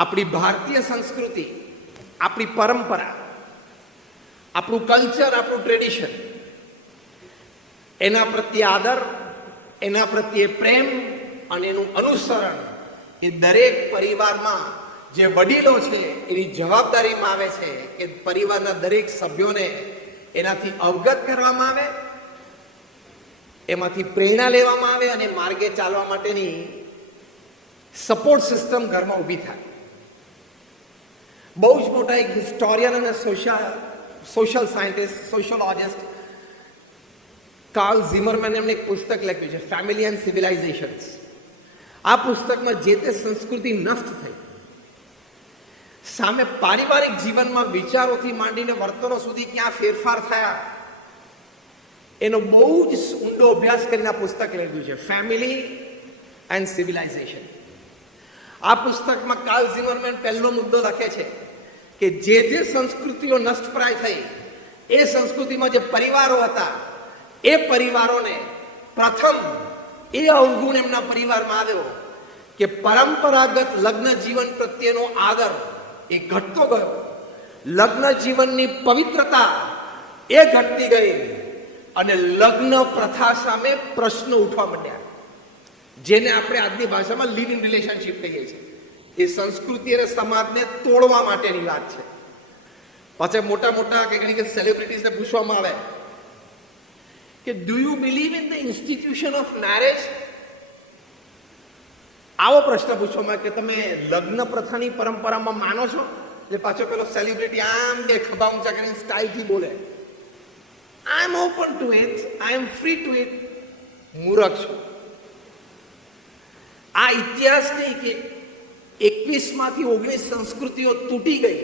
આપણી ભારતીય સંસ્કૃતિ, આપણી પરંપરા, આપણું કલ્ચર, આપણું ટ્રેડિશન, એના પ્રત્યે આદર, એના પ્રત્યે પ્રેમ અને એનું અનુસરણ એ દરેક પરિવારમાં જે વડીલો છે એની જવાબદારીમાં આવે છે કે પરિવારના દરેક સભ્યોને એનાથી અવગત કરવામાં આવે, એમાંથી પ્રેરણા લેવામાં આવે અને માર્ગે ચાલવા માટેની સપોર્ટ સિસ્ટમ ઘરમાં ઊભી થાય. બહુ જ મોટા એક હિસ્ટોરિયન અને સોશિયલ સાયન્ટિસ્ટ, સોશિયોલોજિસ્ટ કાર્લ ઝિમરમેન એમને એક પુસ્તક લખ્યું છે, ફેમિલી એન્ડ સિવિલાઇઝેશન્સ. આ પુસ્તકમાં જે તે સંસ્કૃતિ નષ્ટ થઈ સામે પારિવારિક જીવનમાં વિચારોથી માંડીને વર્તનો સુધી ક્યાં ફેરફાર થયા એનો બહુ જ ઊંડો અભ્યાસ કરીને આ પુસ્તક લખ્યું છે, ફેમિલી એન્ડ સિવિલાઇઝેશન. આ પુસ્તકમાં કાર્લ ઝિમરમેન પહેલો મુદ્દો લખે છે કે જે જે સંસ્કૃતિઓ નષ્ટપ્રાય થઈ એ સંસ્કૃતિમાં જે પરિવારો હતા એ પરિવારોને પ્રથમ એ અવગુણ એમના પરિવારમાં આવ્યો કે પરંપરાગત લગ્ન જીવન પ્રત્યેનો આદર એ ઘટતો ગયો, લગ્ન જીવનની પવિત્રતા એ ઘટતી ગઈ અને લગ્ન પ્રથા સામે પ્રશ્નો ઉઠવા માંડ્યા, જેને આપણે આજની ભાષામાં લિવ ઇન રિલેશનશિપ કહીએ છીએ. એ સંસ્કૃતિ અને સમાજને તોડવા માટેની વાત છે. પાછા મોટા મોટા કે સેલિબ્રિટીઝને પૂછવામાં આવે કે do you believe in the institution of marriage? આવો પ્રશ્ન પૂછવામાં કે તમે લગ્ન પ્રથાની પરંપરામાં માનો છો? એટલે પાછો પેલો સેલિબ્રિટી આમ બે ખભા ઊંચા કરીને સ્ટાઇલથી બોલે, I am open to it, I am free to it. મૂર્ખ છું. આ ઇતિહાસની કે 21 માંથી 19 સંસ્કૃતિઓ તૂટી ગઈ,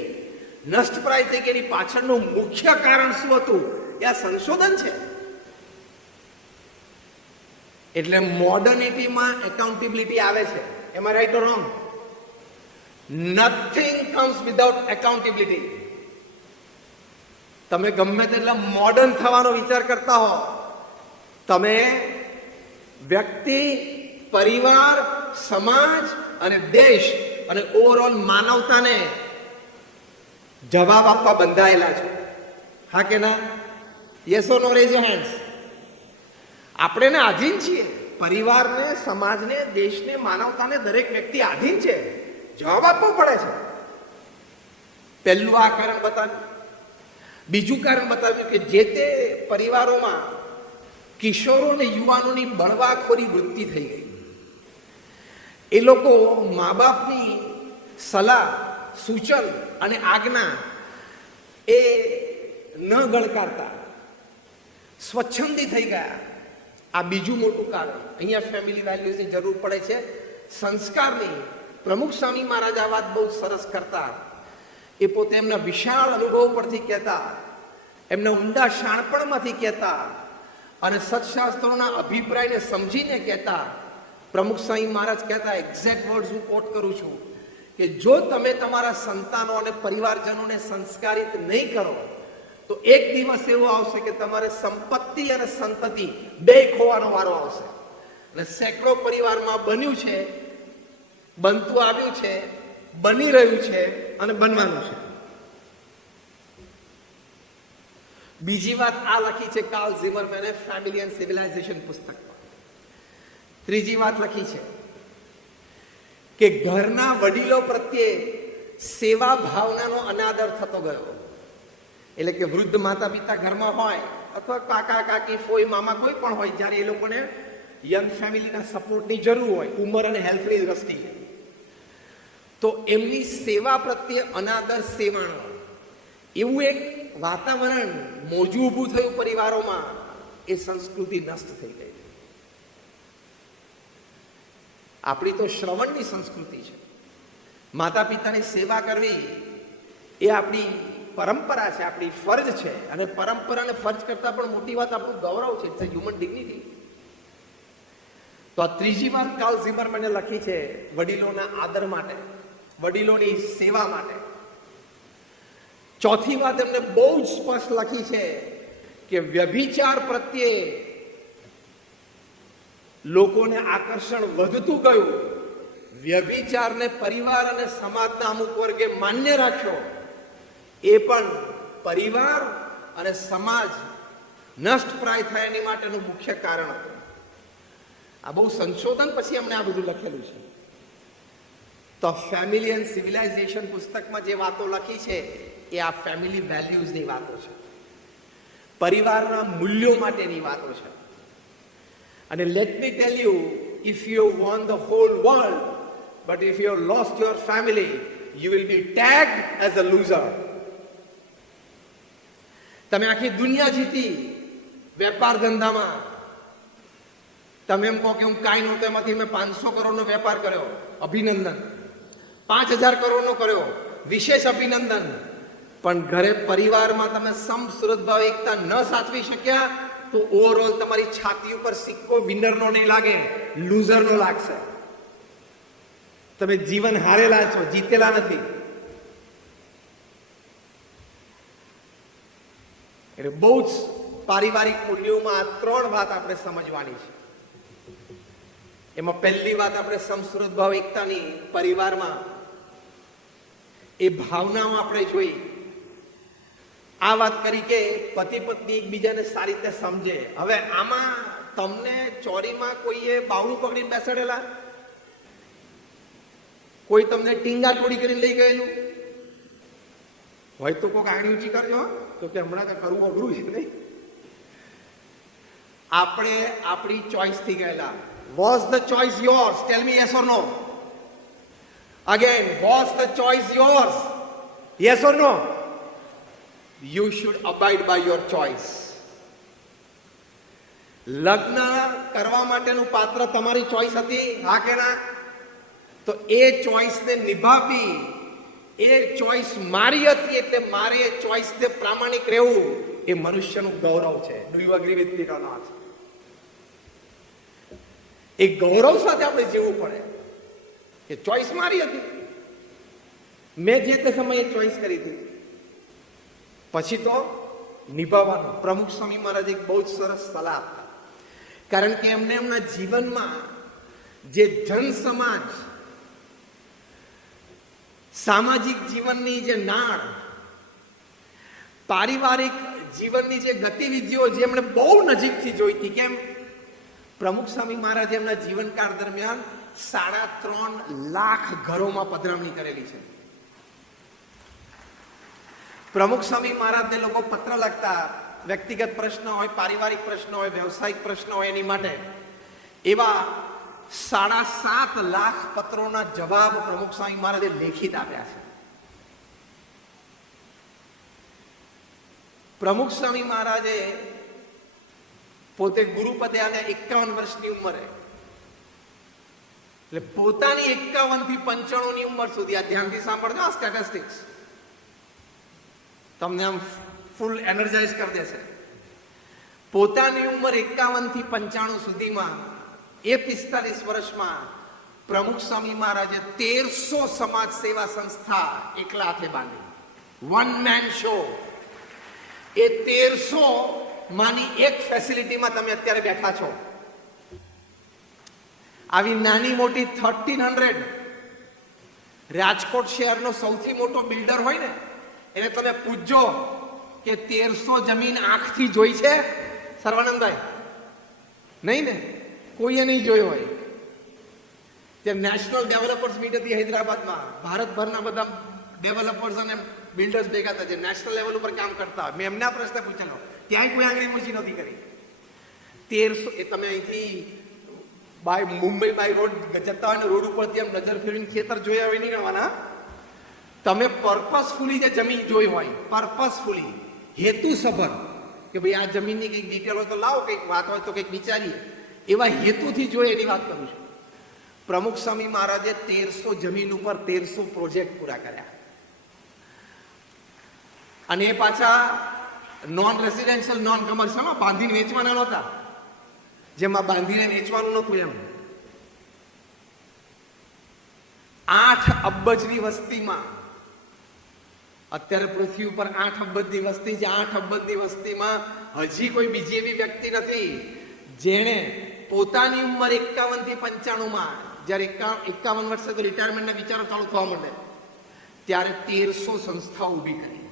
નષ્ટપ્રાય થઈ ગઈ, એની પાછળનું મુખ્ય કારણ શું હતું એ આ સંશોધન છે. એટલે મોડર્નિટીમાં એકાઉન્ટેબિલિટી આવે છે. Am right or wrong? Nothing comes without accountability. તમે ગમે તેટલા મોડર્ન થવાનો વિચાર કરતા હો, તમે વ્યક્તિ, પરિવાર, સમાજ અને દેશ અને ઓવરઓલ માનવતાને જવાબ આપવા બંધાયેલા છે. હા કે ના? Yes or no? Raise your hands. આપણે ને આધીન છીએ. પરિવારને, સમાજને, દેશને, માનવતાને દરેક વ્યક્તિ આધીન છે. જવાબ આપવો પડે છે. પહેલું આ કારણ બતાવ્યું. બીજું કારણ બતાવ્યું કે જે તે પરિવારોમાં કિશોરો અને યુવાનોની બળવાખોરી વૃત્તિ થઈ ગઈ. એ લોકો મા બાપની સલાહ, સૂચન અને આજ્ઞા એ ન ગણકારતા સ્વચ્છંદી થઈ ગયા. આ બીજું મોટું કારણ. અહીંયા ફેમિલી વેલ્યુઝની જરૂર પડે છે, સંસ્કારની. પ્રમુખ સ્વામી મહારાજ આ વાત બહુ સરસ કરતા. એ પોતે એમના વિશાળ અનુભવ પરથી કહેતા, એમના ઊંડા શાણપણમાંથી કહેતા અને સત્શાસ્ત્રોના અભિપ્રાયને સમજીને કહેતા. પ્રમુખ સ્વામી મહારાજ કહેતા, એક્ઝેક્ટ વર્ડ્સ હું કોટ કરું છું, કે જો તમે તમારા સંતાનો અને પરિવારજનોને સંસ્કારિત નહીં કરો તો એક દિવસ એવો આવશે કે તમારે સંપત્તિ અને સંતતિ બે ખોવાનો વારો આવશે. અને સેંકડો પરિવારમાં બન્યું છે, બનતું આવ્યું છે, બની રહ્યું છે અને બનવાનું છે. બીજી વાત આ લખી છે કાર્લ ઝિમરમેને ફેમિલી એન્ડ સિવિલાઇઝેશન પુસ્તકમાં. ત્રીજી વાત લખી છે કે ઘરના વડીલો પ્રત્યે સેવા ભાવનાનો અનાદર થતો ગયો. એટલે કે વૃદ્ધ માતા પિતા ઘરમાં હોય અથવા કાકા કાકી, ફોઈ, મામા કોઈ પણ હોય, જ્યારે એ લોકોને યંગ ફેમિલીના સપોર્ટની જરૂર હોય ઉંમર અને હેલ્થની દ્રષ્ટિએ, તો એમની સેવા પ્રત્યે અનાદર, સેવાણો, એવું એક વાતાવરણ મોજું ઊભું થયું પરિવારોમાં. એ સંસ્કૃતિ નષ્ટ થઈ ગઈ. આપણી તો શ્રવણની સંસ્કૃતિ છે. માતા પિતાની સેવા કરવી એ આપણી પરંપરા છે, આપણી ફરજ છે. અને પરંપરા અને ફરજ કરતા પણ મોટી વાત આપણું ગૌરવ છે. It's a human dignity. તો આ ત્રીજી વાત કાર્લ ઝિમરમેને લખી છે વડીલોના આદર માટે, વડીલોની સેવા માટે. ચોથી વાત એમને બહુ જ સ્પષ્ટ લખી છે કે વ્યભિચાર પ્રત્યે લોકોને આકર્ષણ વધતું ગયું, વ્યભિચારને પરિવાર અને સમાજના અમુક વર્ગે માન્ય રાખ્યો, એ પણ પરિવાર અને સમાજ નષ્ટપ્રાય થાય એની માટેનું મુખ્ય કારણ હતું. આ બહુ સંશોધન પછી અમને આ બધું લખેલું છે. તો ફેમિલી એન્ડ સિવિલાઇઝેશન પુસ્તકમાં જે વાતો લખી છે એ આ ફેમિલી વેલ્યુઝની વાતો છે, પરિવારના મૂલ્યો માટેની વાતો છે. અને let me tell you, if you won the hall world but if you have lost your family, you will be tagged as a loser. તમે આખી દુનિયા જીતી વેપાર ધંધામાં, તમે એમ કહો કે હું કાંઈ નહોતો, એમાંથી મેં 500 કરોડનો વેપાર કર્યો, અભિનંદન. 5000 કરોડનો કર્યો, વિશેષ અભિનંદન. પણ ઘરે પરિવારમાં તમે સમસુરતભાવ એકતા ન સાચવી શક્યા તો ઓવરઓલ તમારી છાતી ઉપર સિક્કો વિનરનો નહીં લાગે, લૂઝરનો લાગશે. તમે જીવન હારેલા છો, જીતેલા નથી. એટલે બહુ જ પારિવારિક મૂલ્યોમાં આ 3 વાત આપણે સમજવાની છે. એમાં પહેલી વાત આપણે સમસુરતભાવ એકતાની પરિવારમાં એ ભાવનાઓ આપણે જોઈ. આ વાત કરી કે પતિ પત્ની એકબીજાને સારી રીતે સમજે. હવે આમાં તમને ચોરીમાં કોઈએ બાવડું પકડીને બેસાડેલા, કોઈ તમને ટીંગા ટોળી કરીને લઈ ગયેલું હોય તો કોઈક આણી ઊંચી કરજો, તો કે હમણાં કઈ કરવું અઘરું છે નહીં. આપણે આપણી ચોઈસ થી ગયેલા. Was the choice yours? Tell me yes or no. Again, was the choice yours? Yes or no? You should abide by your choice. લગ્ન કરવા માટેનું પાત્ર તમારી ચોઈસ હતી, હા કે ના? તો એ ચોઈસને નિભાવી, એ ચોઈસ મારી હતી એટલે મારે એ ચોઈસને પ્રામાણિક રહેવું એ મનુષ્યનું ગૌરવ છે. Do you agree with me or not? એ ગૌરવ સાથે આપણે જીવવું પડે કે ચોઈસ મારી હતી, મેં જે તે સમયે ચોઈસ કરી હતી, પછી તો નિભાવવાનું. પ્રમુખ સ્વામી મહારાજ એક બહુ જ સરસ સલાહ આપતા, કારણ કે એમને એમના જીવનમાં જે જન સમાજ, સામાજિક જીવનની જે નાળ, પારિવારિક જીવનની જે ગતિવિધિઓ જે એમણે બહુ નજીકથી જોઈ હતી. કેમ? પ્રમુખ સ્વામી મહારાજે એમના જીવનકાળ દરમિયાન 3.5 લાખ ઘરોમાં પધરામણી કરેલી છે. પ્રમુખ સ્વામી મહારાજને લોકો પત્ર લખતા, વ્યક્તિગત પ્રશ્ન હોય, પારિવારિક પ્રશ્ન હોય, વ્યવસાયિક પ્રશ્ન હોય, એની માટે એવા 7.5 લાખ પત્રોના જવાબ પ્રમુખ સ્વામી મહારાજે લેખિત આપ્યા છે. પ્રમુખ સ્વામી મહારાજે પોતે ગુરુપદે અને 51 વર્ષની ઉંમરે, એટલે પોતાની 51 થી 95 ની ઉંમર સુધી, આ ધ્યાનથી સાંભળજો આ સ્ટેટિસ્ટિક્સ, તમને આમ ફૂલ એનર્જાઇઝ કરી દેશે. પોતાની ઉંમર 51 થી 95 સુધીમાં એ 45 વર્ષમાં પ્રમુખ સ્વામી મહારાજે 1300 સમાજ સેવા સંસ્થા એકલા હાથે બાંધી. One man show. એ 1300 માની એક ફેસિલિટીમાં તમે અત્યારે બેઠા છો. આવી નાની મોટી 1300, રાજકોટ શહેરનો સૌથી મોટો બિલ્ડર હોય ને એને તમે પૂછજો કે 1300 જમીન આંખથી જોઈ છે સર્વાનંદભાઈ? નહીં ને, કોઈએ નહીં જોયું હોય. જે નેશનલ ડેવલપર્સ મીટ હતી હૈદરાબાદમાં, ભારતભરના બધા ડેવલપર્સ અને બિલ્ડર્સ ભેગા થયા છે, નેશનલ લેવલ ઉપર કામ કરતા. મેં એમના પ્રશ્ન પૂછેલો, ક્યાંય કોઈ આંગળી મૂછી નહોતી કરી. 1300, એ તમે અહીંથી મુંબઈ બાય રોડ જતા હોય ને, રોડ ઉપરથી આમ નજર ફેરવીને ખેતર જોયા હોય નહીં રહેવાના. તમે પર્પસફુલી જે જમીન જોઈ હોય, પર્પસફુલી, હેતુસભર, કે ભાઈ આ જમીનની કંઈક ડિટેલ હોય તો લાવો, કંઈક વાત હોય તો કંઈક વિચારીએ, એવા હેતુથી જોઈએ એની વાત કરું છું. પ્રમુખ સ્વામી મહારાજે 1300 જમીન ઉપર 1300 પ્રોજેક્ટ પૂરા કર્યા. અને એ પાછા નોન રેસિડેન્શિયલ, નોન કમર્શિયલમાં બાંધીને વેચવાના નહોતા, જેમાં બાંધીને વેચવાનું નહોતું. એમ 8 અબજની વસ્તીમાં, અત્યારે પૃથ્વી ઉપર 8 અબજની વસ્તી છે. 8 અબજની વસ્તીમાં હજી કોઈ બીજી એવી વ્યક્તિ નથી જેણે પોતાની ઉંમર 51 થી 95 માં જ્યારે 51 વર્ષે તો રિટાયરમેન્ટના વિચારો ચાલુ થવા માંડે, ત્યારે 1300 સંસ્થાઓ ઊભી કરી.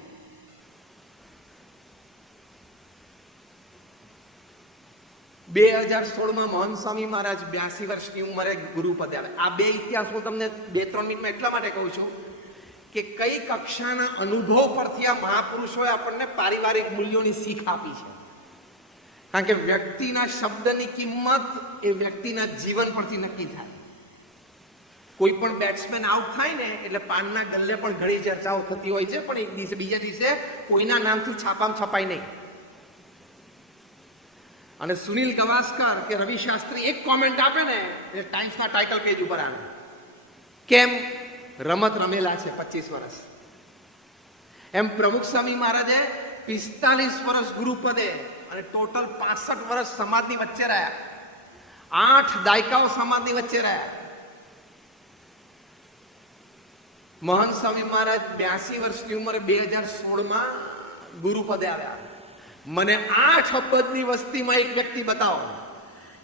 2016માં મહંત સ્વામી મહારાજ 82 વર્ષની ઉંમરે ગુરુપદે આવે. આ બે ઇતિહાસ હું તમને 2-3 મિનિટમાં એટલા માટે કહું છું કે કઈ કક્ષાના અનુભવ પરથી આ મહાપુરુષોએ આપણને પારિવારિક મૂલ્યોની શીખ આપી છે. કારણ કે વ્યક્તિના શબ્દની કિંમત એ વ્યક્તિના જીવન પરથી નક્કી થાય. કોઈ પણ બેટ્સમેન આઉટ થાય ને એટલે પાનના ગલ્લે પણ ઘણી ચર્ચાઓ થતી હોય છે, પણ એક દિવસે બીજા દિવસે કોઈના નામથી છાપામાં છપાય નહીં. અને સુનિલ ગવાસ્કર કે રવિ શાસ્ત્રી એક કોમેન્ટ આપે ને એટલે ટાઈમ્સના ટાઇટલ પેજ ઉપર આવે. કેમ? રમત રમેલા છે 25 વર્ષ. એમ પ્રમુખ સ્વામી મહારાજે 45 વર્ષ ગુરુપદે અને ટોટલ 65 વર્ષ સમાજની વચ્ચે રહ્યા. 8 દાયકાઓ સમાજની વચ્ચે રહ્યા. મહંત સ્વામી મહારાજ 82 વર્ષની ઉંમરે 2016માં ગુરુપદે આવ્યા. મને 8 અબજની વસ્તીમાં એક વ્યક્તિ બતાવો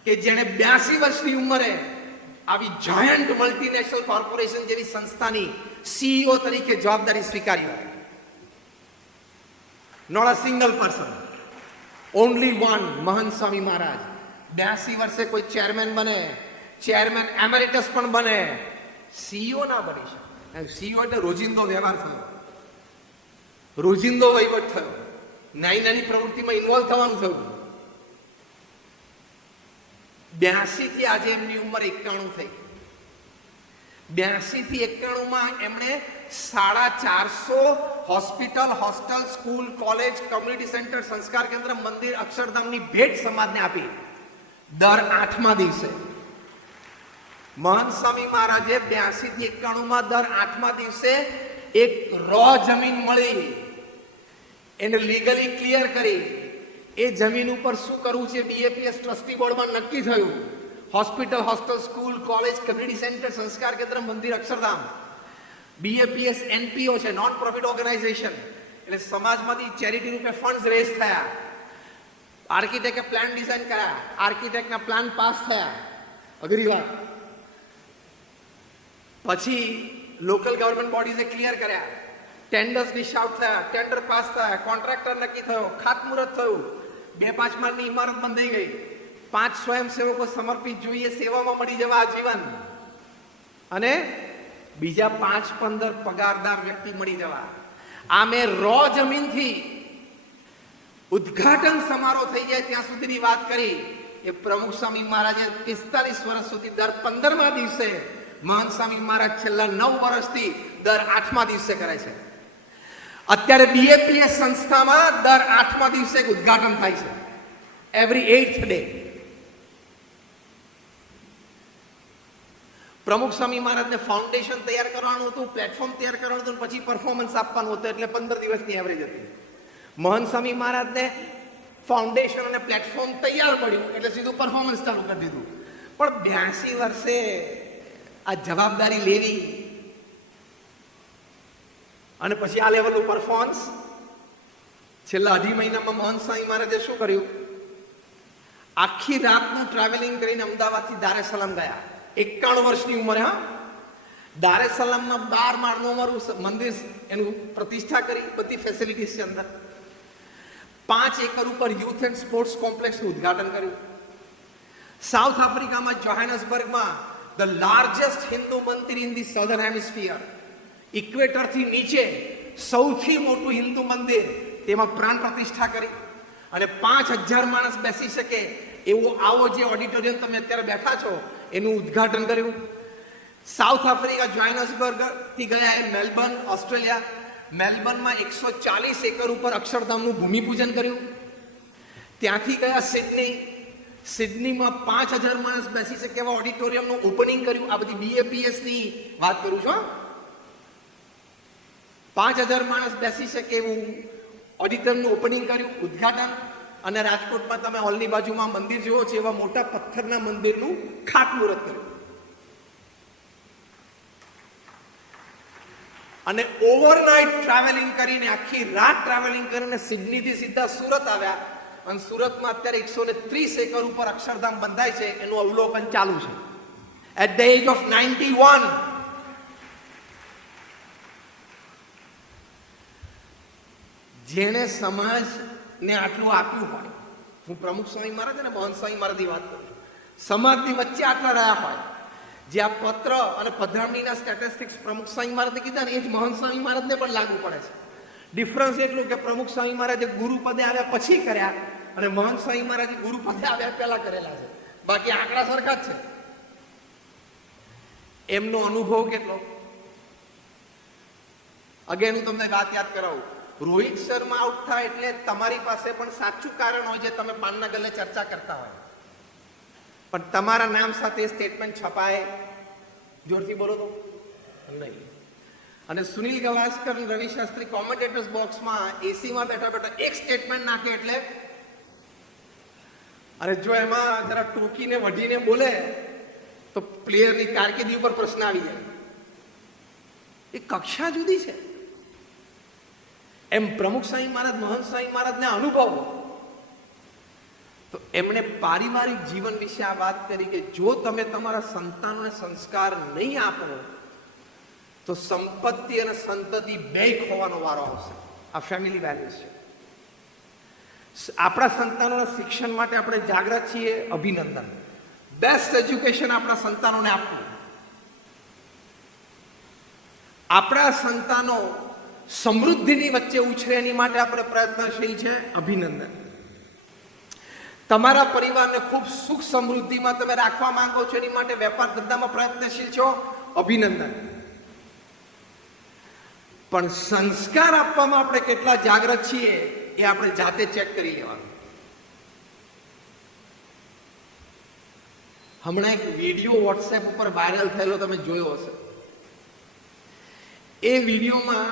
કે જેણે 82 વર્ષની ઉંમરે આવી જાયન્ટ મલ્ટીનેશનલ કોર્પોરેશન જેવી સંસ્થાની સીઈઓ તરીકે જવાબદારી સ્વીકારી હોય. Not a single person, only one. Mahant Swami મહારાજ 82 વર્ષે કોઈ ચેરમેન બને, ચેરમેન એમેરિટસ પણ બને, સીઈઓ ના બની શકે. સીઈઓ એટલે રોજિંદો વ્યવહાર થયો, રોજિંદો વહીવટ થયો, નાની નાની પ્રવૃત્તિમાં ઇન્વોલ્વ થવાનું થયું. 82 થી આજે એમની ઉંમર 91 થઈ. 82 થી 91માં એમણે 450 hospital, hostel, school, college, community centre, સંસ્કાર કેન્દ્ર, મંદિર, અક્ષરધામની ભેટ સમાજને આપી. દર 8મા દિવસે મહંત સ્વામી મહારાજે 82 થી 91માં દર 8મા દિવસે એક રો જમીન મળી, એને લીગલી ક્લિયર કરી. એ જમીન ઉપર શું કરવું છે બીએપીએસ ટ્રસ્ટી બોર્ડમાં નક્કી થયું. Hospital, hostel, school, college, community centre, સંસ્કાર કેન્દ્ર, મંદિર, અક્ષરધામ. બીએપીએસ એનપીઓ છે, નોન પ્રોફિટ ઓર્ગેનાઇઝેશન, એટલે સમાજમાંથી ચેરિટી રૂપે ફંડ્સ રેઝ થયા. આર્કિટેક્ટે પ્લાન ડિઝાઇન કર્યા, આર્કિટેક્ટના પ્લાન પાસ થયા. અઘરી વાત. પછી લોકલ ગવર્મેન્ટ બોડીઝે ક્લિયર કર્યા, ટેન્ડર્સ ડિશ આઉટ થયા, ટેન્ડર પાસ થયા, કોન્ટ્રાક્ટર નક્કી થયો, ખાતમુહૂર્ત થયું, 2-5 માળની ઇમારત બંધાઈ ગઈ. 5 સ્વયંસેવકો સમર્પિત જોઈએ સેવામાં મળી જવા આજીવન, અને બીજા 5-15 પગારદાર વ્યક્તિ મળી જવા. આ મેં રો જમીનથી ઉદ્ઘાટન સમારોહ થઈ જાય ત્યાં સુધીની વાત કરી. એ પ્રમુખ સ્વામી મહારાજે 45 વર્ષ સુધી દર 15મા દિવસે, મહંત સ્વામી મહારાજ છેલ્લા 9 વર્ષથી દર 8મા દિવસે કરે છે. અત્યારે બીએપીએસ સંસ્થામાં દર 8મા દિવસે ઉદ્ઘાટન થાય છે, એવરી 8th ડે. પ્રમુખ સ્વામી મહારાજને ફાઉન્ડેશન તૈયાર કરવાનું હતું, પ્લેટફોર્મ તૈયાર કરવાનું હતું, પછી પરફોર્મન્સ આપવાનું હતું, એટલે 15 દિવસની એવરેજ હતી. મહંત સ્વામી મહારાજને ફાઉન્ડેશન અને પ્લેટફોર્મ તૈયાર પડ્યું એટલે સીધું પરફોર્મન્સ ચાલુ કરી દીધું. પણ 82 વર્ષે આ જવાબદારી લેવી અને પછી આ લેવલનું પરફોર્મન્સ. છેલ્લા 2.5 મહિનામાં મહંત સ્વામી મહારાજે શું કર્યું? આખી રાતનું ટ્રાવેલિંગ કરીને અમદાવાદથી દારે સલામ ગયા. 91 વર્ષની ઉંમરે. હા, દારે સલામમાં 12 માળનું અમારું મંદિર, એનું પ્રતિષ્ઠા કરી, બધી ફેસિલિટીઝ છે અંદર. 5 એકર ઉપર યુથ એન્ડ સ્પોર્ટ્સ કોમ્પ્લેક્સનું ઉદ્ઘાટન કર્યું. સાઉથ આફ્રિકામાં જોહાનસબર્ગમાં ધ લાર્જેસ્ટ હિન્દુ મંદિર ઇન ધી સધર્ન હેમિસ્ફિયર, ઇક્વેટરથી નીચે સૌથી મોટું હિન્દુ મંદિર, તેમાં પ્રાણ પ્રતિષ્ઠા કરી અને 5000 માણસ બેસી શકે એવો આવો જે ઓડિટોરિયમ તમે અત્યારે બેઠા છો એનું ઉદ્ઘાટન કર્યું. સાઉથ આફ્રિકા જોહાનસબર્ગ થી ગયા એ મેલબર્ન, ઓસ્ટ્રેલિયા. મેલબર્નમાં 140 એકર ઉપર અક્ષરધામનું ભૂમિપૂજન કર્યું. ત્યાંથી ગયા સિડની. સિડનીમાં 5000 માણસ બેસી શકે એવા ઓડિટોરિયમનું ઓપનિંગ કર્યું. આ બધી બીએપીએસ ની વાત કરું છું. 5000 માણસ બેસી શકે એવું ઓડિટોરિયમનું ઓપનિંગ કર્યું, ઉદ્ઘાટન. અને રાજકોટમાં તમે હોલની બાજુમાં મંદિર જુઓ છો એવા મોટા પથ્થરના મંદિરનું ખાતમુહૂર્ત કર્યું. અને ઓવરનાઇટ ટ્રાવેલિંગ કરીને, આખી રાત ટ્રાવેલિંગ કરીને સિડનીથી સીધા સુરત આવ્યા. અને સુરતમાં અત્યારે 130 એકર ઉપર અક્ષરધામ બંધાય છે, એનું અવલોકન ચાલુ છે. at the age of 91. જેણે સમાજને આટલું આપ્યું હોય, હું પ્રમુખ સ્વામી મહારાજ અને મહંત સ્વામી મહારાજની વાત કરું છું, સમાજની વચ્ચે આટલા રહ્યા હોય, જે આ પત્ર અને પધરામણીના સ્ટેટિસ્ટિક્સ પ્રમુખ સ્વામી મહારાજે કીધા ને એ જ મહંત સ્વામી મહારાજને પણ લાગુ પડે છે. ડિફરન્સ એટલું કે પ્રમુખ સ્વામી મહારાજે ગુરુ પદે આવ્યા પછી કર્યા અને મહંત સ્વામી મહારાજે ગુરુ પદે આવ્યા પહેલા કરેલા છે. બાકી આંકડા સરખા જ છે. એમનો અનુભવ કેટલો. અગેન હું તમને વાત યાદ કરાવું, રોહિત શર્મા આઉટ થાય એટલે તમારી પાસે પણ સાચું કારણ હોય છે, તમે પાનના ગલ્લે ચર્ચા કરતા હોય, પણ તમારા નામ સાથે સ્ટેટમેન્ટ છપાય, જોરથી બોલો તો નહીં. અને સુનિલ ગવાસ્કર રવિ શાસ્ત્રી કોમેન્ટેટર્સ બોક્સમાં એસીમાં બેઠા બેઠા એક સ્ટેટમેન્ટ નાખે એટલે, અને જો એમાં જરા ટૂંકીને વઢીને બોલે તો પ્લેયરની કારકિર્દી ઉપર પ્રશ્ન આવી જાય. એ કક્ષા જુદી છે. એમ પ્રમુખ સ્વામી મહારાજ મહંત સ્વામી મહારાજને અનુભવ, તો એમણે પારિવારિક જીવન વિશે આ વાત કરી કે જો તમે તમારા સંતાનોને સંસ્કાર નહીં આપો તો સંપત્તિ અને સંતતિ બે ખોવાનો વારો આવશે. આ ફેમિલી વેલ્યુઝ છે. આપણા સંતાનોના શિક્ષણ માટે આપણે જાગૃત છીએ, અભિનંદન. બેસ્ટ એજ્યુકેશન આપણા સંતાનોને આપવું. આપણા સંતાનો સમૃદ્ધિની વચ્ચે ઉછરે એની માટે આપણે પ્રયત્નશીલ છે, અભિનંદન. તમારા પરિવારને ખૂબ સુખ સમૃદ્ધિમાં તમે રાખવા માંગો છો, એની માટે વેપાર ધંધામાં પ્રયત્નશીલ છો, અભિનંદન. પણ સંસ્કાર આપવામાં આપણે કેટલા જાગૃત છીએ એ આપણે જાતે ચેક કરી લેવાનું. હમણાં એક વિડીયો વોટ્સએપ ઉપર વાયરલ થયેલો તમે જોયો હશે. એ વિડીયોમાં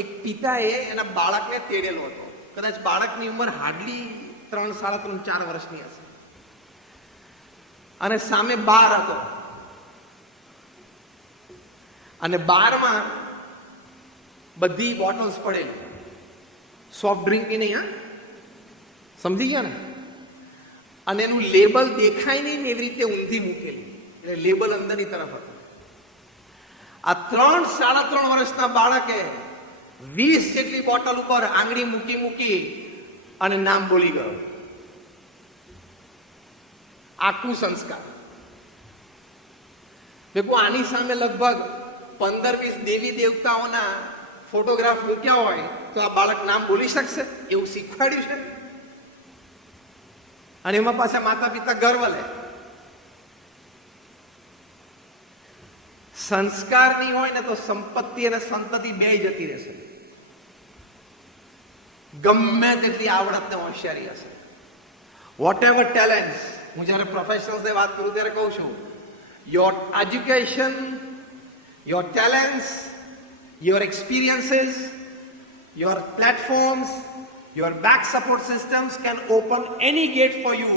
એક પિતાએ એના બાળકને તેડેલો હતો. કદાચ બાળકની ઉંમર હાર્ડલી 3, 3.5, 4 વર્ષની હશે, અને સામે બાર હતો, અને બારમાં બધી બોટલ્સ પડેલી, સોફ્ટ ડ્રિંકની નહીં, હા, સમજી ગયા ને? અને એનું લેબલ દેખાય નહીં એવી રીતે ઊંધી મૂકેલી, એટલે લેબલ અંદરની તરફ હતું. આ 3, 3.5 વર્ષના બાળકે 20 જેટલી બોટલ ઉપર આંગળી મૂકી અને નામ બોલી ગયો. આખું સંસ્કાર. દેખો, આની સામે લગભગ 15-20 દેવી દેવતાઓના ફોટોગ્રાફ મૂક્યા હોય તો આ બાળક નામ બોલી શકશે? એવું શીખવાડ્યું છે. અને એમાં પાછા માતા પિતા ગર્વ લે. સંસ્કાર નહીં હોય ને તો સંપત્તિ અને સંતતિ બે જતી રહેશે. ગમે તેટલી આવડત ને હોશિયારી હશે, વોટ એવર ટેલેન્ટ્સ. હું જ્યારે પ્રોફેશનલ્સને વાત કરું ત્યારે કહું છું, your education, your talents, your experiences, your platforms, your back support systems can open any gate for you.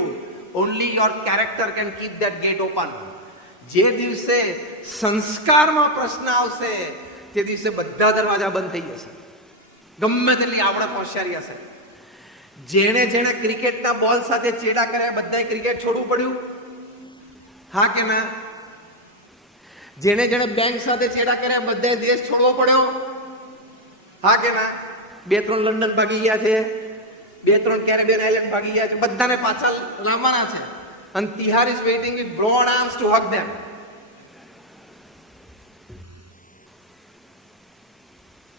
Only your character can keep that gate open. જે દિવસે સંસ્કારમાં પ્રશ્ન આવશે તે દિવસે બધા દરવાજા બંધ થઈ જશે, ગમે તેટલી આવડત હોશિયારી હશે. જેણે ક્રિકેટના બોલ સાથે ચેડા કર્યા બધાએ ક્રિકેટ છોડવું પડ્યું, હા કે ના? જેણે બેંક સાથે ચેડા કર્યા બધાએ દેશ છોડવો પડ્યો, હા કે ના? 2-3 લંડન ભાગી ગયા છે, 2-3 કેરેબિયન આઇલેન્ડ ભાગી ગયા છે, બધાને પાછા લાવવાના છે. And Tihar is waiting with broad arms to hug them.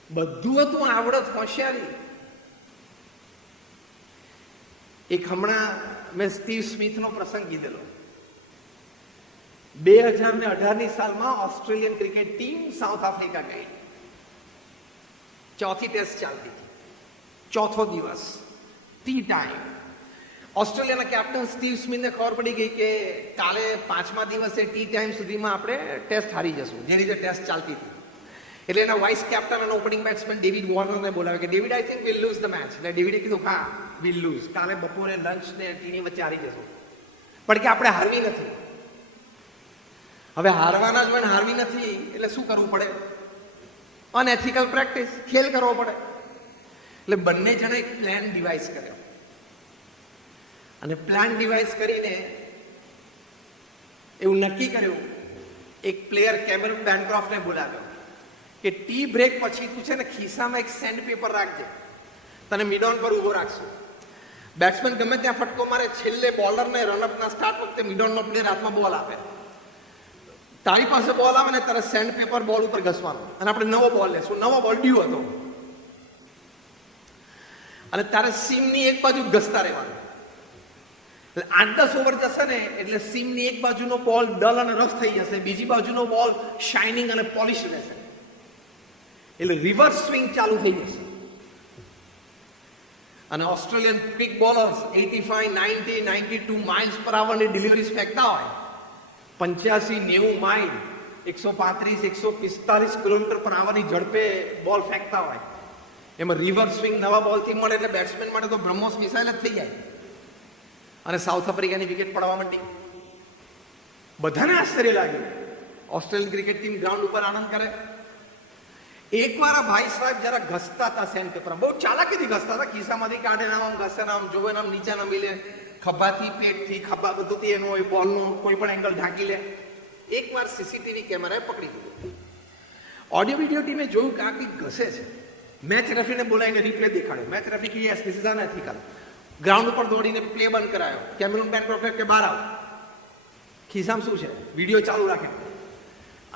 બધું હતું આવડત, હોશિયારી. એક હમણાં મેં સ્ટીવ સ્મિથનો પ્રસંગ કીધેલો. 2018ની સાલમાં Australian cricket team South Africa ગઈ. ચોથી ટેસ્ટ ચાલતી હતી, ચોથો દિવસ, ટી ટાઈમ. ઓસ્ટ્રેલિયાના કેપ્ટન સ્ટીવ સ્મિથને ખબર પડી ગઈ કે કાલે 5મા દિવસે ટી ટાઈમ સુધીમાં આપણે ટેસ્ટ હારી જશું, જે રીતે ટેસ્ટ ચાલતી હતી. એટલે એના વાઇસ કેપ્ટન અને ઓપનિંગ બેટ્સમેન ડેવિડ વોર્નરને બોલાવે કે David, I think will lose the match. એટલે ડેવિડે કીધું, હા વિલ લૂઝ, કાલે બપોરે લંચ ને ટીની વચ્ચે હારી જશું, પણ કે આપણે હારવી નથી. હવે હારવાના જ હોય, હારવી નથી એટલે શું કરવું પડે? અનએથિકલ પ્રેક્ટિસ, ખેલ કરવો પડે. એટલે બંને જણે એક પ્લાન ડિવાઇસ કર્યો, અને પ્લાન ડિવાઇસ કરીને એવું નક્કી કર્યું એક પ્લેયર કેમેરન બેનક્રોફ્ટને બોલાવ્યો કે ટી બ્રેક પછી તું છે ને ખિસ્સામાં એક સેન્ડ પેપર રાખજે, તને મિડઓન પર ઉભો રાખશું. બેટ્સમેન ગમે ત્યાં ફટકો મારે, છેલ્લે બોલરને રનઅપના સ્ટાર્ટ વખતે મિડઓનનો પ્લેયર હાથમાં બોલ આપે, તારી પાસે બોલ આવે ને તારે સેન્ડ પેપર બોલ ઉપર ઘસવાનો, અને આપણે નવો બોલ લેશું. નવો બોલ ડ્યુ હતો અને તારે સીમની એક બાજુ ઘસતા રહેવાનું. એટલે 8-10 ઓવર જશે ને એટલે સીમની એક બાજુનો બોલ ડલ અને રફ થઈ જશે, બીજી બાજુનો બોલ શાઇનિંગ અને પોલિશ રહેશે. એટલે રિવર્સ સ્વિંગ ચાલુ થઈ જશે. અને ઓસ્ટ્રેલિયન ક્વિક બોલર્સ 85, 90, 92 માઇલ્સ પર આવરની ડિલિવરીઝ ફેંકતા હોય, 85-90 માઇલ, 135-145 કિલોમીટર પર આવવાની ઝડપે બોલ ફેંકતા હોય. એમાં રિવર્સ સ્વિંગ નવા બોલથી મળે એટલે બેટ્સમેન માટે તો બ્રહ્મોસ મિસાઇલ જ થઈ જાય. અને સાઉથ આફ્રિકાની વિકેટ પડવા માંડી. બધાને આશ્ચર્ય લાગ્યું. ઓસ્ટ્રેલિયન ક્રિકેટ ટીમ ગ્રાઉન્ડ ઉપર આનંદ કરે. એકવાર આ ભાઈ સાહેબ જરા ઘસતા હતા સેન્ડ પેપર, બહુ ચાલાકીથી ઘસતા હતા, ખિસ્સામાંથી કાઢે નામ, આમ ઘસે નામ, જોવે નામ, નીચે ના મિલે, ખભાથી, પેટથી, ખભા બધુંથી એનો હોય બોલનો કોઈ પણ એંગલ ઢાંકી લે. એકવાર સીસીટીવી કેમેરાએ પકડી દીધું. ઓડિયો વિડીયો ટીમે જોયું કે આ કંઈક ઘસે છે. મેચ રેફરીને બોલાવીને રિપ્લે દેખાડ્યો. મેચ રેફરી કે યસ ધીસ ઇઝ અનએથિકલ. ગ્રાઉન્ડ ઉપર દોડીને પ્લે બંધ કરાયો. કેમેરન બેનક્રોફ્ટ કે બહાર આવ, ખિસ્સામાં શું છે, વિડીયો ચાલુ રાખે.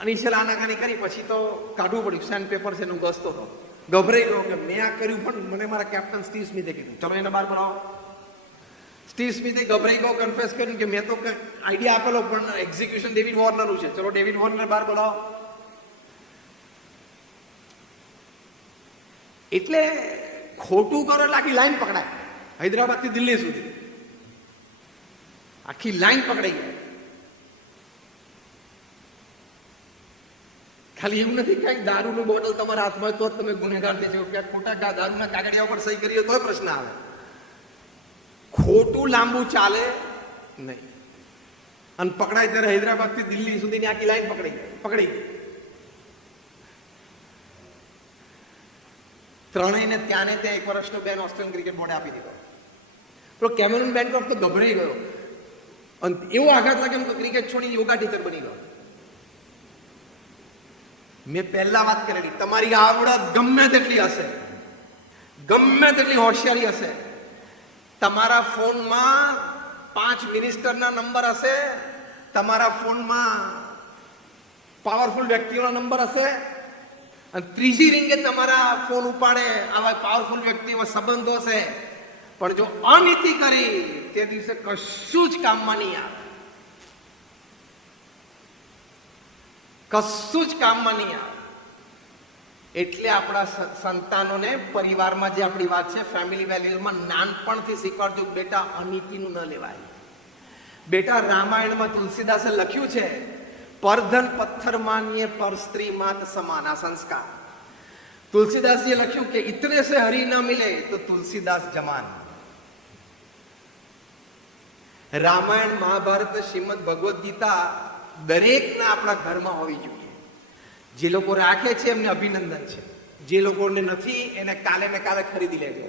અનિશેલ આનાકાની કરી પછી તો કાઢવું પડ્યું. સેન્ડ પેપર છે એનું ઘસતો હતો. ગભરાઈ ગયો કે મેં આ કર્યું, પણ મને મારા કેપ્ટન સ્ટીવ સ્મિથે કીધું ચલો એને બહાર બોલાવો. સ્ટીવ સ્મિથે ગભરાઈ ગયો, કન્ફેસ કર્યું કે મેં તો આઈડિયા આપેલો પણ એક્ઝિક્યુશન ડેવિડ વોર્નરનું છે, ચલો ડેવિડ વોર્નર બહાર બોલાવો. એટલે ખોટું કરો એટલે આખી લાઈન પકડાય. હૈદરાબાદ થી દિલ્હી સુધી આખી લાઈન પકડાઈ ગઈ. ખાલી એવું નથી કે દારૂનું બોટલ તમારા હાથમાં તો તમે ગુનેગાર થઈ જાવ, કે ખોટા દારૂના કાગળિયા ઉપર સહી કરીએ તો પ્રશ્ન આવે. ખોટું લાંબુ ચાલે નહીં. અને પકડાય ત્યારે હૈદરાબાદ થી દિલ્હી સુધીની આખી લાઈન પકડી ગઈ. ત્રણેયને ત્યાં ને ત્યાં 1 વર્ષનો બેન ઓસ્ટ્રેલિયન ક્રિકેટ બોર્ડે આપી દીધો. પેલો કેમેરન બેનક્રોફ્ટ તો ગભરાઈ ગયો અને એવો આઘાત લાગ્યો તો ક્રિકેટ છોડી યોગા ટીચર બની ગયો. મેં પહેલા વાત કરેલી, તમારી આવડત ગમે તેટલી હશે, ગમે તેટલી હોશિયારી હશે, તમારા ફોનમાં 5 મિનિસ્ટરના નંબર હશે, તમારા ફોનમાં પાવરફુલ વ્યક્તિઓના નંબર હશે, અને ત્રીજી રિંગે તમારા ફોન ઉપાડે આવા પાવરફુલ વ્યક્તિઓ સંબંધો છે, પણ જો અનીતિ કરી તે દિવસે કશું જ કામમાં નહીં આવે. કશું જ કામમાં નહીં આવે. એટલે આપણા સંતાનોને પરિવારમાં જે આપણી વાત છે ફેમિલી વેલ્યુઝમાં નાનપણથી શીખવાડજો, બેટા અનીતિનું ન લેવાય. બેટા રામાયણમાં તુલસીદાસે લખ્યું છે પરધન પથ્થર માનીએ પર સ્ત્રી માત સમાન. આ સંસ્કાર તુલસીદાસજીએ લખ્યું કે ઇતને સે હરી ન મિલે તો તુલસીદાસ જમાન. રામાયણ, મહાભારત, શ્રીમદ ભગવદ્ ગીતા દરેકના આપણા ઘરમાં હોવી જોઈએ. જે લોકો રાખે છે એમને અભિનંદન છે, જે લોકોને નથી એને કાલે ને કાલે ખરીદી લેજો.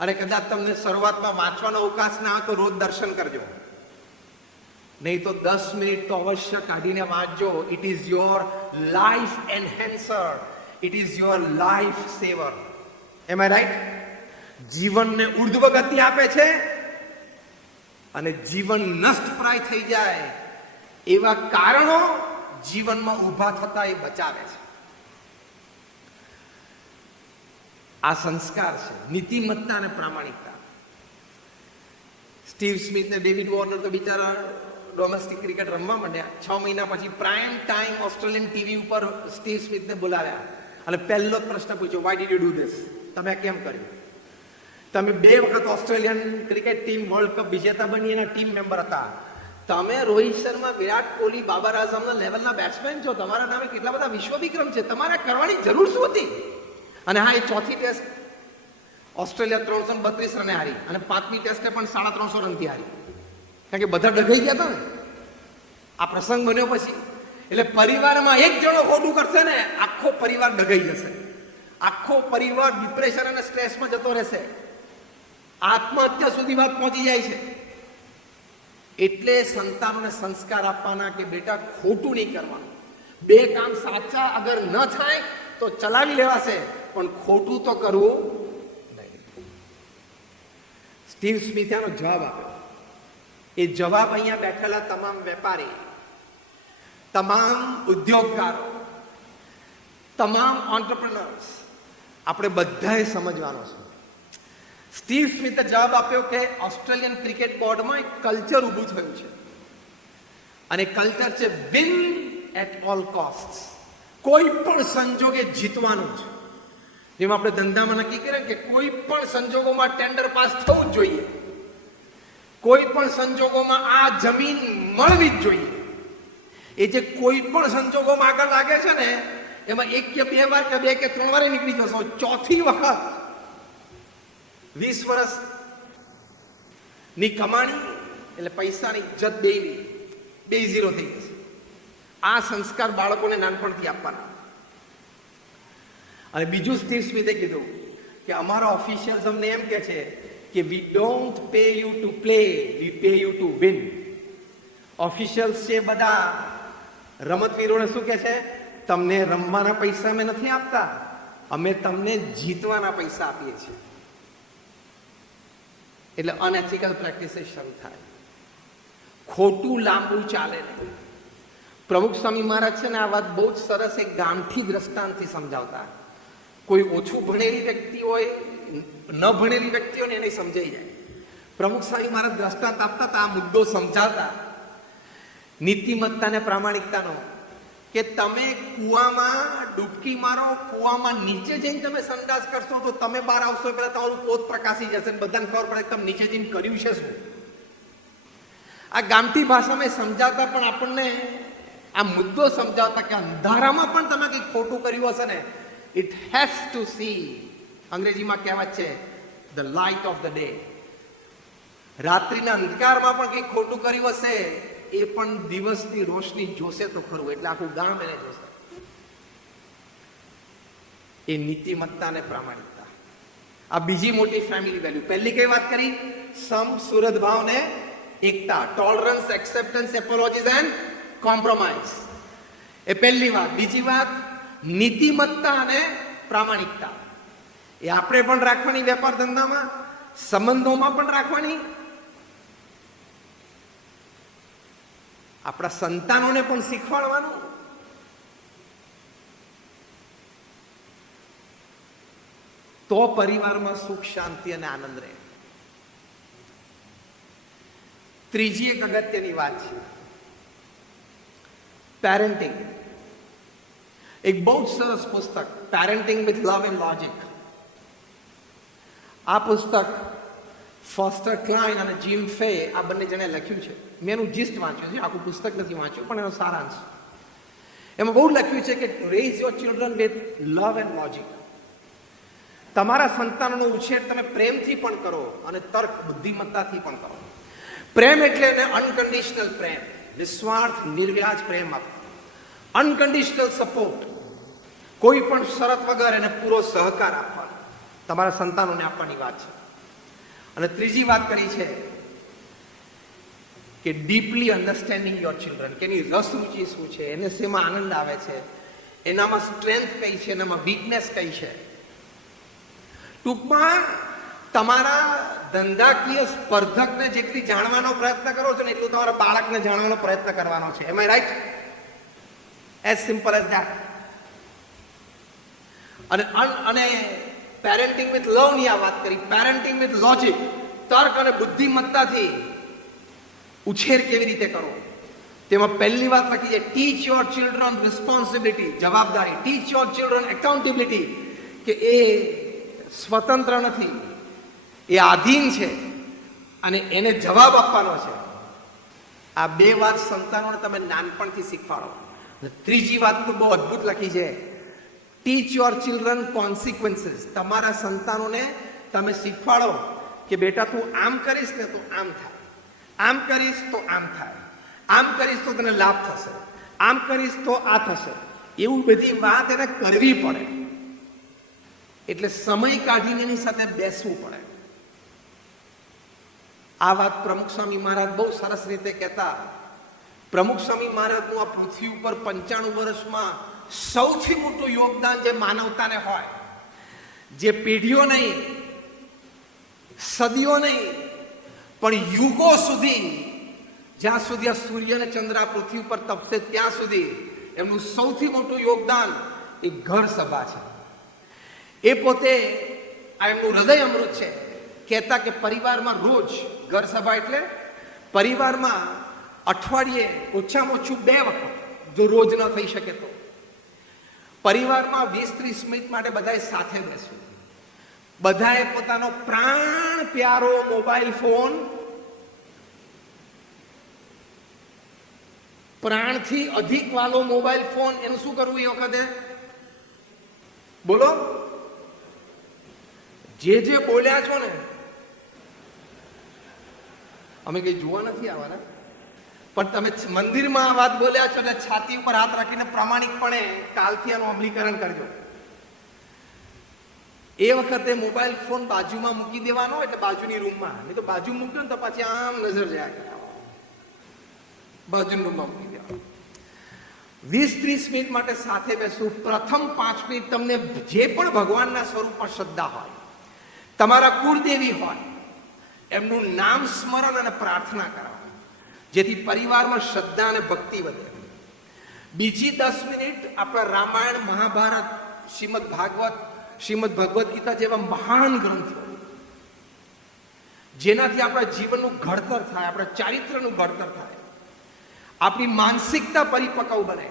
અને કદાચ તમને શરૂઆતમાં વાંચવાનો અવકાશ ના હોય તો રોજ દર્શન કરજો, નહીં તો 10 મિનિટ તો અવશ્ય કાઢીને વાંચજો. It is your life enhancer, it is your life saver. Am I right? જીવનને ઉર્ધ્વ ગતિ આપે છે અને જીવન નષ્ટપ્રાય થઈ જાય એવા કારણો જીવનમાં ઊભા થતા એ બચાવે છે. આ સંસ્કાર છે, નીતિમત્તા અને પ્રામાણિકતા. સ્ટીવ સ્મિથ ને ડેવિડ વોર્નર તો બિચારા ડોમેસ્ટિક ક્રિકેટ રમવા માંડ્યા. 6 મહિના પછી પ્રાઇમ ટાઈમ ઓસ્ટ્રેલિયન ટીવી ઉપર સ્ટીવ સ્મિથને બોલાવ્યા અને પહેલો જ પ્રશ્ન પૂછ્યો, why did you do this? તમે કેમ કર્યું? તમે 2 વખત Australian cricket team world cup વિજેતા બની એના ટીમ મેમ્બર હતા. તમે રોહિત શર્મા, વિરાટ કોહલી, બાબર આઝમના લેવલના બેટ્સમેન છો. તમારા નામે કેટલા બધા વિશ્વ વિક્રમ છે. તમારે કરવાની જરૂર શું હતી? અને હા, એ ચોથી ટેસ્ટ ઓસ્ટ્રેલિયા 332 રને હારી અને 5મી ટેસ્ટે પણ 350 રનથી હારી, કારણ કે બધા ડઘાઈ ગયા હતા ને આ પ્રસંગ બન્યો પછી. એટલે પરિવારમાં એક જણો ખોટું કરશે ને આખો પરિવાર ડઘાઈ જશે, આખો પરિવાર ડિપ્રેશન અને સ્ટ્રેસમાં જતો રહેશે, આત્મહત્યા સુધી વાત પહોંચી જાય છે. એટલે સંતાનોને સંસ્કાર આપવાના કે બેટા ખોટું નહીં કરવાનું, બે કામ સાચા અગર ન થાય તો ચલાવી લેવાશે, પણ ખોટું તો કરવું નહીં. સ્ટીવ સ્મિથે આનો જવાબ આપ્યો. એ જવાબ અહીંયા બેઠેલા તમામ વેપારી, તમામ ઉદ્યોગકારો, તમામ ઓન્ટરપ્રિનર્સ, આપણે બધાએ સમજવાનો છે. સ્ટીવ સ્મિથે જવાબ આપ્યો કે ઓસ્ટ્રેલિયન ક્રિકેટ બોર્ડમાં એક કલ્ચર ઊભું થયું છે, અને કલ્ચર છે વિન એટ ઓલ કોસ્ટ. કોઈ પણ સંજોગે જીતવાનું છે. જેમ આપણે ધંધામાં નક્કી કરીએ કે કોઈ પણ સંજોગોમાં ટેન્ડર પાસ થવું જ જોઈએ, કોઈ પણ સંજોગોમાં આ જમીન મળવી જ જોઈએ. એ જે કોઈ પણ સંજોગોમાં આગળ લાગે છે ને, એમાં એક કે બે વાર કે બે કે ત્રણ વાર નીકળી જશો, ચોથી વખત 20 વર્ષ ની કમાણી એટલે પૈસાની ઇજ્જત બે ઝીરો થઈ જશે. આ સંસ્કાર બાળકોને નાનપણથી આપવાના. અને બીજું સ્ટીવ સ્મિથે કીધું કે અમારા ઓફિશિયલ્સ અમને એમ કે છે કે we don't pay you to play, we pay you to win. Officials છે બધા રમતવીરોને શું કે છે, તમને રમવાના પૈસા અમે નથી આપતા, અમે તમને જીતવાના પૈસા આપીએ છીએ. એટલે અનએથિકલ પ્રેક્ટિસીસ શરૂ થાય, ખોટું લાંબુ ચાલે નહીં. પ્રમુખ સ્વામી મહારાજ છે ને આ વાત બહુ જ સરસ એક ગામઠી દ્રષ્ટાંતથી સમજાવતા. કોઈ ઓછું ભણેલી વ્યક્તિ હોય, ન ભણેલી વ્યક્તિ હોય ને એને સમજાઈ જાય. પ્રમુખ સ્વામી મહારાજ દ્રષ્ટાંત આપતા હતા, આ મુદ્દો સમજાવતા નીતિમત્તા ને પ્રામાણિકતાનો, કે તમે કુવામાં ડૂબકી મારો, કુવામાં નીચે જઈને તમે સંદાસ કરશો તો તમે બહાર આવશો પહેલા તમારું પોત પ્રકાશી જશે, બધાને ખબર પડે તમે નીચે જઈને કર્યું છે શું. આ ગામઠી ભાષામાં સમજાવતા, પણ આપણને આ મુદ્દો સમજાવતા કે અંધારામાં પણ તમે કંઈક ખોટું કર્યું હશે ને, ઇટ હેઝ ટુ સી. અંગ્રેજીમાં કહેવત છે the light of the day. રાત્રિના અંધકારમાં પણ કંઈક ખોટું કર્યું હશે, એ પણ દિવસની રોશની જોશે તો ખરું, એટલે આખું ગામ એને જોશે. એ નીતિમત્તા અને પ્રામાણિકતા. આ બીજી મોટી ફેમિલી વેલ્યુ. પહેલી કઈ વાત કરી? સમ, સુહૃદભાવ ને એકતા, tolerance, acceptance, apologies and compromise. એ પહેલી વાત. બીજી વાત નીતિમત્તા અને પ્રામાણિકતા. એ આપણે પણ રાખવાની, વેપાર ધંધામાં, સંબંધોમાં પણ રાખવાની, આપણા સંતાનોને પણ શીખવાડવાનું. તો પરિવારમાં સુખ, શાંતિ અને આનંદ રહે. ત્રીજી એક અગત્યની વાત છે પેરેન્ટિંગ. એક બહુ જ સરસ પુસ્તક, parenting with love and logic. આ પુસ્તક ફોસ્ટર ક્લાઇન અને જીમ ફે આ બંને જણે લખ્યું છે. મેં એનું જીસ્ટ વાંચ્યું છે, આખું પુસ્તક નથી વાંચ્યું, પણ એનો સારાંશ. એમાં બહુ લખ્યું છે કે rays your children with love and logic. તમારા સંતાનોનો ઉછેર તમે પ્રેમથી પણ કરો અને તર્ક બુદ્ધિમત્તાથી પણ કરો. પ્રેમ એટલે એને અનકન્ડિશનલ પ્રેમ, નિસ્વાર્થ નિર્વ્યાજ પ્રેમ આપો. અનકન્ડિશનલ સપોર્ટ, કોઈ પણ શરત વગર એને પૂરો સહકાર આપવાનો, તમારા સંતાનોને આપવાની વાત છે. અને ત્રીજી વાત કરી છે કે ડીપલી અન્ડરસ્ટેન્ડિંગ યોર ચિલ્ડ્રન, કે એની રસ રુચિ શું છે, એને શેમાં આનંદ આવે છે, એનામાં સ્ટ્રેન્થ કઈ છે, એનામાં વીકનેસ કઈ છે. ટૂંકમાં તમારા ધંધાકીય સ્પર્ધકને જેટલી જાણવાનો પ્રયત્ન કરો છો ને, એટલું તમારા બાળકને જાણવાનો પ્રયત્ન કરવાનો છે. Am I right? As simple as that. અને પેરેન્ટિંગ વિથ લવ ની આ વાત કરી. પેરેન્ટિંગ વિથ લોજિક, તર્ક અને બુદ્ધિમત્તાથી ઉછેર કેવી રીતે કરો. તેમાં પહેલી વાત લખી છે ટીચ યોર ચિલ્ડ્રન રિસ્પોન્સિબિલિટી, જવાબદારી. ટીચ યોર ચિલ્ડ્રન એકાઉન્ટેબિલિટી, કે એ સ્વતંત્ર નથી, એ આધીન છે અને એને જવાબ આપવાનો છે. આ બે વાત સંતાનોને તમે નાનપણથી શીખવાડો. ત્રીજી વાત તો બહુ અદ્ભુત લખી છે, ટીચ યોર ચિલ્ડ્રન કોન્સિક્વન્સીસ. તમારા સંતાનોને તમે શીખવાડો કે બેટા તું આમ કરીશ ને તો આમ થાય, આમ કરીશ તો આમ થાય, આમ કરીશ તો તને લાભ થશે, આમ કરીશ તો આ થશે. એવું બધી વાત એને કરવી પડે. એટલે સમય કાઢીને એની સાથે બેસવું પડે. આ વાત પ્રમુખ સ્વામી મહારાજ બહુ સરસ રીતે કહેતા. પ્રમુખ સ્વામી મહારાજનું આ પૃથ્વી ઉપર 95 વર્ષમાં સૌથી મોટું યોગદાન જે માનવતાને હોય, જે પેઢીઓ નહીં, સદીઓ નહીં, પણ યુગો સુધી, જ્યાં સુધી આ સૂર્ય અને ચંદ્ર આ પૃથ્વી ઉપર તપશે ત્યાં સુધી એમનું સૌથી મોટું યોગદાન એ ઘર સભા છે. એ પોતે આ એમનું હૃદય અમૃત છે. કહેતા કે પરિવારમાં રોજ, ઘર સભા એટલે પરિવારમાં અઠવાડિયે ઓછામાં ઓછું 2 વખત, જો રોજ ન થઈ શકે તો પરિવારમાં 20-30 મિનિટ માટે બધાએ સાથે બેસવું. બધાએ પોતાનો પ્રાણ પ્યારો મોબાઈલ ફોન, પ્રાણથી અધિક વાલો મોબાઈલ ફોન, એનું શું કરવું એ વખતે? બોલો, જે બોલ્યા છો ને, અમે કઈ જોવા નથી આવવાના, પણ તમે મંદિરમાં આ વાત બોલ્યા છો એટલે છાતી ઉપર હાથ રાખીને પ્રામાણિકપણે કાલથી આનું અમલીકરણ કરજો. એ વખતે મોબાઈલ ફોન બાજુમાં મૂકી દેવાનો, એટલે બાજુની રૂમમાં. નહીં તો બાજુ મૂક્યો ને તો પછી આમ નજર જાય, બાજુની રૂમમાં મૂકી દેવાનો. 20-30 મિનિટ માટે સાથે બેસવું. પ્રથમ 5 મિનિટ તમને જે પણ ભગવાનના સ્વરૂપમાં શ્રદ્ધા હોય, તમારા કુળદેવી હોય, એમનું નામ સ્મરણ અને પ્રાર્થના કરો, જેથી પરિવારમાં શ્રદ્ધા અને ભક્તિ વધે. બીજી 10 મિનિટ આપણા રામાયણ, મહાભારત, શ્રીમદ ભાગવત, શ્રીમદ ભગવદ્ ગીતા જેવા મહાન ગ્રંથો, જેનાથી આપણા જીવનનું ઘડતર થાય, આપણા ચારિત્રનું ઘડતર થાય, આપણી માનસિકતા પરિપક્વ બને,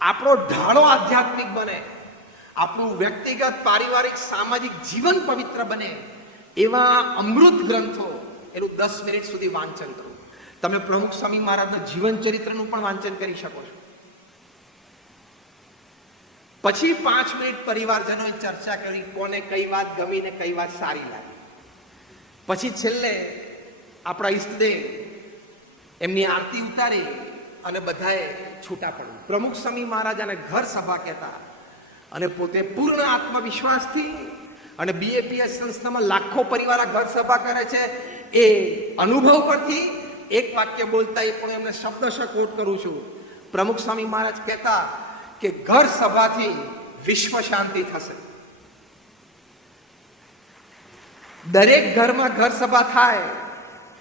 આપણો ઢાળો આધ્યાત્મિક બને, આપણું વ્યક્તિગત, પારિવારિક, સામાજિક જીવન પવિત્ર બને, એવા અમૃત ગ્રંથો એનું 10 મિનિટ સુધી વાંચન કરો. તમે પ્રમુખ સ્વામી મહારાજના જીવન ચરિત્રનું પણ વાંચન કરી શકો છો. પછી 5 મિનિટ પરિવારજનોએ ચર્ચા કરી, કોને કઈ વાત ગમી ને કઈ વાત સારી લાગી. પછી છેલ્લે આપણા ઈષ્ટદેવ એમની આરતી ઉતારી અને બધાએ છૂટા પડવું. પ્રમુખ સ્વામી મહારાજ આને ઘર સભા કહેતા, અને પોતે પૂર્ણ આત્મવિશ્વાસથી, અને બીએપીએસ સંસ્થામાં લાખો પરિવાર આ ઘર સભા કરે છે, એ અનુભવ પરથી એક વાક્ય બોલતા, એ પણ એમને શબ્દશઃ કોટ કરું છું. પ્રમુખ સ્વામી મહારાજ કહેતા કે ઘર સભાથી વિશ્વ શાંતિ થશે. દરેક ઘરમાં ઘર સભા થાય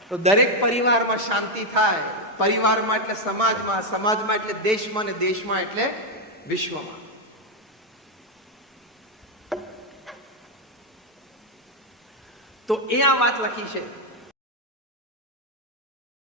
તો દરેક પરિવારમાં શાંતિ થાય. પરિવારમાં એટલે સમાજમાં, સમાજમાં એટલે દેશમાં, અને દેશમાં એટલે વિશ્વમાં. તો એ આ વાત લખી છે.